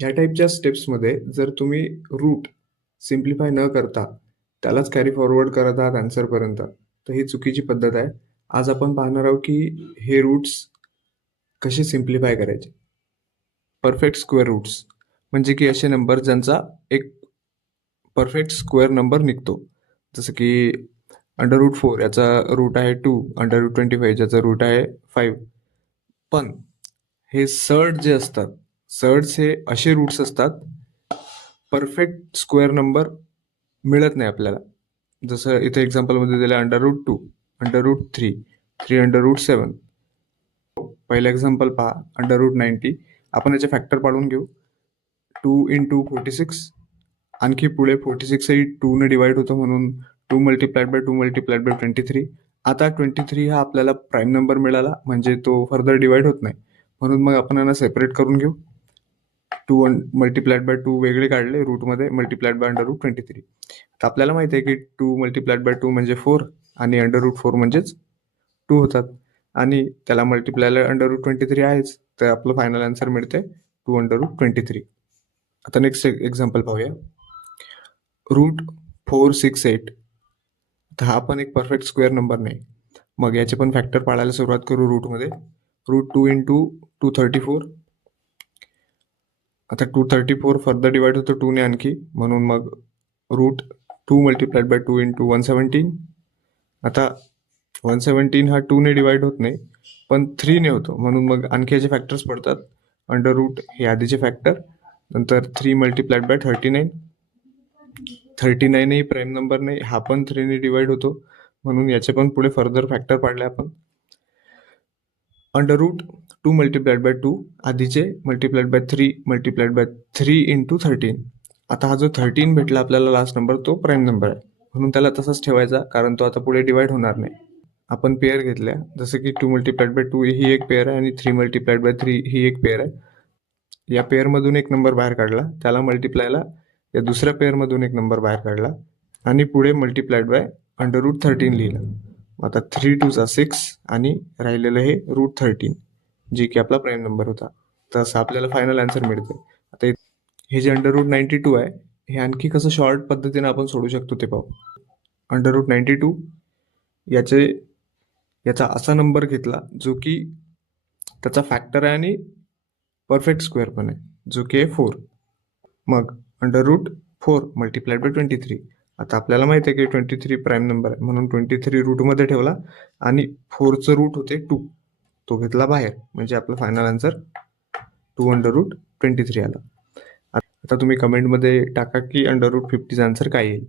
ह्या टाईपच्या स्टेप्समध्ये जर तुम्ही रूट सिम्प्लिफाय न करता त्यालाच कॅरी फॉरवर्ड करत आहात आन्सरपर्यंत, तर ही चुकीची पद्धत आहे. आज आपण पाहणार आहोत की हे रूट्स कसे सिम्प्लिफाय करायचे. परफेक्ट स्क्वेअर रूट्स म्हणजे की असे नंबर ज्यांचा एक परफेक्ट स्क्वेअर नंबर निघतो. जसं की √4 याचा रूट आहे 2, √25 ज्याचा रूट आहे 5. पण हे सर्ड जे असतात, सर्ड्स हे असे रूट्स असतात, परफेक्ट स्क्वेअर नंबर मिळत नाही आपल्याला. जसं इथे एक्झाम्पलमध्ये दिलं √2, √3, 3√7. पहिलं एक्झाम्पल पहा, √90. आपण याचे फॅक्टर पाडून घेऊ. 2 × 46. आणखी पुढे 46 ही 2 ने डिवाइड होतं, म्हणून 2 × 2 × 23. आता 23 हा आपल्याला प्राईम नंबर मिळाला, म्हणजे तो फर्दर डिवाइड होत नाही, म्हणून मग आपण यांना सेपरेट करून घेऊ. 2 × 2 वेगळे काढले रूटमध्ये, मल्टिप्लाइड बाय √23. तर आपल्याला माहिती आहे की 2 × 2 म्हणजे 4 आणि √4 म्हणजेच 2 होतात, आणि त्याला मल्टिप्लायला √23 आहेच, तर आपलं फायनल आन्सर मिळते 2 √23. आता नेक्स्ट एक्झाम्पल पाहूया. √468. तर हा पण एक परफेक्ट स्क्वेअर नंबर नाही. मग याचे पण फॅक्टर पाडायला सुरुवात करू रूटमध्ये. √2 × 234. आता 234 फर्दर डिवाइड होतो 2 ने आणखी, म्हणून मग √2 × 2 × 117. आता 117 हा 2 ने डिवाइड होत नाही, पण 3 ने होतो, म्हणून मग आणखी याचे फॅक्टर्स पडतात. √ हे आधीचे फॅक्टर, नंतर 3 × 39. 39 ही प्राईम नंबर नाही, हा पण 3 ने डिवाइड होतो, म्हणून याचे पण पुढे फर्दर फॅक्टर पाडले आपण. √2 × 2 आधीचे, मल्टिप्लाइड बाय 3 × 13. आता हा जो 13 भेटला आपल्याला लास्ट नंबर, तो प्राईम नंबर आहे, म्हणून त्याला तसाच ठेवायचा, कारण तो आता पुढे डिवाइड होणार नाही. आपण पेअर घेतल्या, जसं की 2 × 2 ही एक पेअर आहे आणि 3 × 3 ही एक पेअर आहे. या पेअरमधून एक नंबर बाहेर काढला, त्याला मल्टिप्लायला या दुसऱ्या पेअरमधून एक नंबर बाहेर काढला, आणि पुढे मल्टिप्लाइड बाय √13 लिहिलं. आता 3 × 2 = 6 आणि राहिलेलं हे √13, जे की आपला प्राईम नंबर होता. तर असं आपल्याला फायनल आन्सर मिळते. आता हे जे √92 आहे, हे आणखी कसं शॉर्ट पद्धतीने आपण सोडू शकतो ते पाहू. √92 याचा असा नंबर घेतला जो की त्याचा फॅक्टर आहे आणि परफेक्ट स्क्वेअर पण आहे, जो की आहे 4. मग √4 × 23. आता आपल्याला माहिती आहे की 23 प्राईम नंबर आहे, म्हणून 23 रूटमध्ये ठेवला आणि 4चं रूट होते 2, तो घेतला बाहेर, म्हणजे आपला फायनल आन्सर 2 √23 आला. आता तुम्ही कमेंटमध्ये टाका की √50चा आन्सर काय येईल.